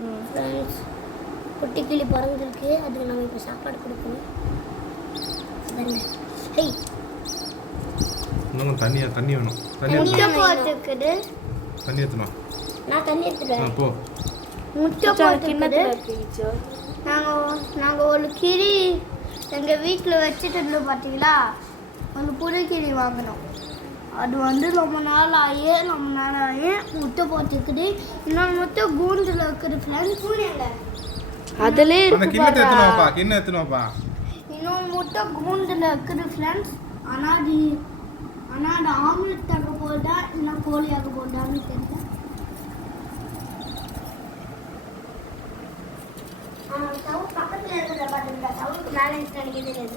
Friends குட்டி கிளி பிறந்திருக்கு. அதுக்கு நம்ம இப்போ சாப்பாடு கொடுக்கணும். ஹேய் இன்னும் தண்ணி வேணும். முட்டை போட்டுக்குது. தண்ணி ஏற்றணும். நான் தண்ணி எடுத்துறேன். போ. முட்டை போட்டுக்குது. நாங்கள் ஒரு கிளி எங்கள் வீட்டில் வச்சுட்டு இருந்தோம் பார்த்தீங்களா, ஒரு புது கிளி வாங்கினோம். அது வந்து ரொம்ப நாள் ஆகி முட்டை போட்டுக்குது. இன்னொரு முட்டை கூண்டில் இருக்குது ஃப்ரெண்ட்ஸ். அதிலே இன்னொரு முட்டை கூண்டில் இருக்குது ஃப்ரெண்ட்ஸ். ஆனால் அது ஆம்லெட் ஆக போட்டா இல்லை கோழியாக போட்டான்னு தெரியல. பக்கத்தில் இருக்கிறத பார்த்துக்கிட்டா சவுக்கு மேலே நினைக்க தெரியாது.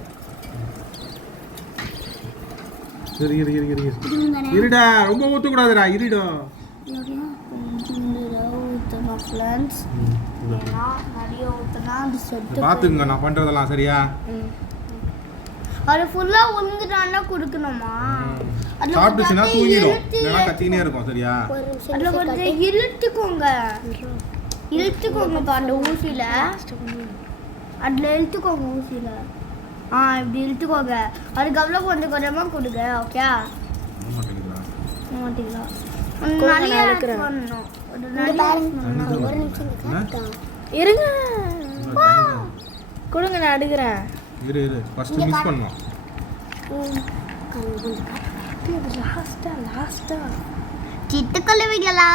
இருடா, ரொம்ப ஊத்த கூடாதுடா. இருடா பாத்துங்க, நான் பண்றதெல்லாம் சரியா? அது ஃபுல்லா உந்துட்டான்னா குடுக்கணுமா? சாப்பிட்டுச்சுனா தூங்கிடும், இல்லனா கத்தினே இருக்கும். சரியா? அதுல கொஞ்சம் இழுத்துக்கோங்க அந்த ஊசியில. அதுல இழுத்துக்கோங்க ஊசியில. இப்படி இழுத்துக்கோங்க. அதுக்கப்புறம் கொஞ்சம் கொஞ்சமா கொடுங்க. ஓகே? மாட்டீங்களா? நிறைய பண்ணணும். ஒரு நிமிஷம் இருங்க, கொடுங்க, நான் அடுக்கிறேன். இரு ஃபர்ஸ்ட் மிக்ஸ் பண்ணனும். லாஸ்டா சிட்டுக்கொள்ள வீடியோலா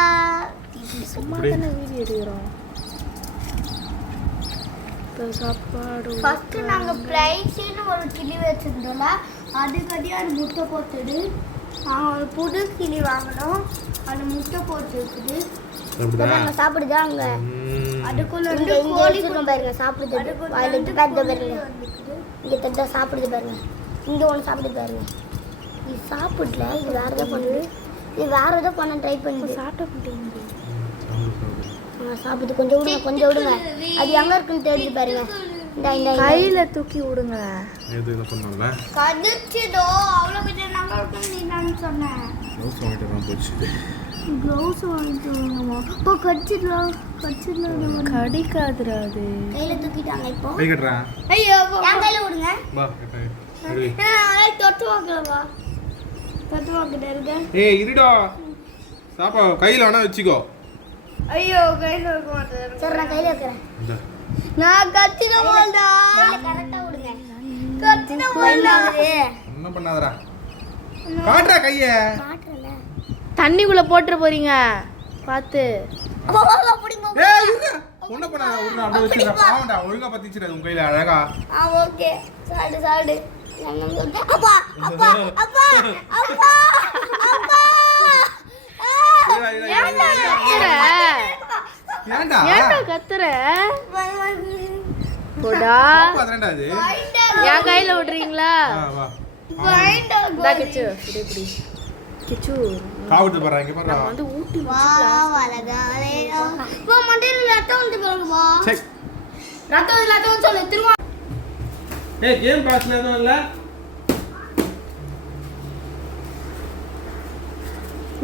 சும்மா தான வீடியோ எடுக்கிறோம். சாப்பாடு ஃபர்ஸ்ட் நாங்க பிரைஸ்னு ஒரு கிளி வச்சிருந்தோம்ல, அதுக்கடி அது முட்டை போட்டுது. ஒரு புது கிளி வாங்கணும். அது முட்டை போட்டுருக்குது. நாங்க சாப்பிடுதாங்க. அதுக்குள்ள ரெண்டு கோழி பாருங்க சாப்பிடுது. வாயில பெத்த பாருங்க. இங்க தட்ட சாப்பிடுது பாருங்க. இங்க ஒன்னு சாப்பிடுது பாருங்க. இது சாப்பிடல, இது வேற ஏதோ பண்ணுது. இது வேற ஏதோ பண்ண ட்ரை பண்ணுது. சாப்பிட்டு சாப்பிடுது. கொஞ்சம் விடுங்க. அது எங்க இருக்குன்னு தெரிஞ்சு பாருங்க. இந்த கையில தூக்கி விடுங்க. ஏதோ இத பண்ணல. கடிச்சதோ அவ்வளவு கிட்ட நல்லா இருக்குன்னு நீ நான் சொன்னேன். க்ளவுஸ் வாங்கிட்டு தான் போச்சு. க்ளவுஸ் வாங்கிட்டு வரணுமா? போ கடிச்சிடலாம். கடிக்காதுடா அது. கையில தூக்கிட்டாங்க இப்போ. கை கட்டறா. ஐயோ என் கையில விடுங்க. வா கட்டை. சரி. தொட்டு வாங்கலவா? தொட்டு வாங்கிட்டே இருக்க. ஏய் இருடா. சாப்பா கையில வேணா வெச்சுக்கோ. ஐயோ கையில வைக்க மாட்டேன். சரி நான் கையில வைக்கிறேன். நான் கத்திர மாட்டா. கரெக்ட்டா விடுங்க. கத்திர மாட்டா. என்ன பண்ணாதடா. காட்றா கைய. காட்றல. தண்ணிக்குள்ள போட்ற போறீங்க. பாத்து. ஏய் இருடா. ஒண்ணு பண்ணாத. ஒண்ணு அப்படியே வெச்சுடா. பாவம்டா. ஒழுங்கா பத்திச்சிரது உன் கையில அழகா. ஓகே. சாடு. அப்பா. ஏன்டா கத்துற? போடா. பாத்துறேன்டா இது. என் கையில விடுறீங்களா? வா கிச்சு. இப்படி. கிச்சு. காவுட்டு போறா இங்க பாரு. வந்து ஊட்டி வா வலகாலே. போ மண்டையில ரத்தம் வந்து போறமா? சரி. ரத்தம் சொல்லு திரும்ப. ஏய் கேம் பாஸ்ல எதுவும் இல்ல?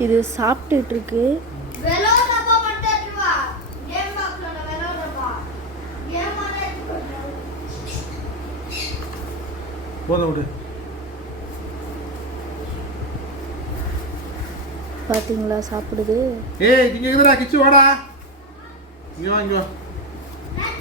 இது சாப்பிட்டுட்டு இருக்கு. வெலோ டப்பா மட்டும் எடுத்து வா. கேம் பாக்ஸ்ல வெலோ டப்பா. கேம் ஆன எடுத்து போத விடு. பாத்தீங்களா சாப்பிடுது. ஏய் இங்க இருக்குடா கிச்சு வாடா. இங்க வா. நான்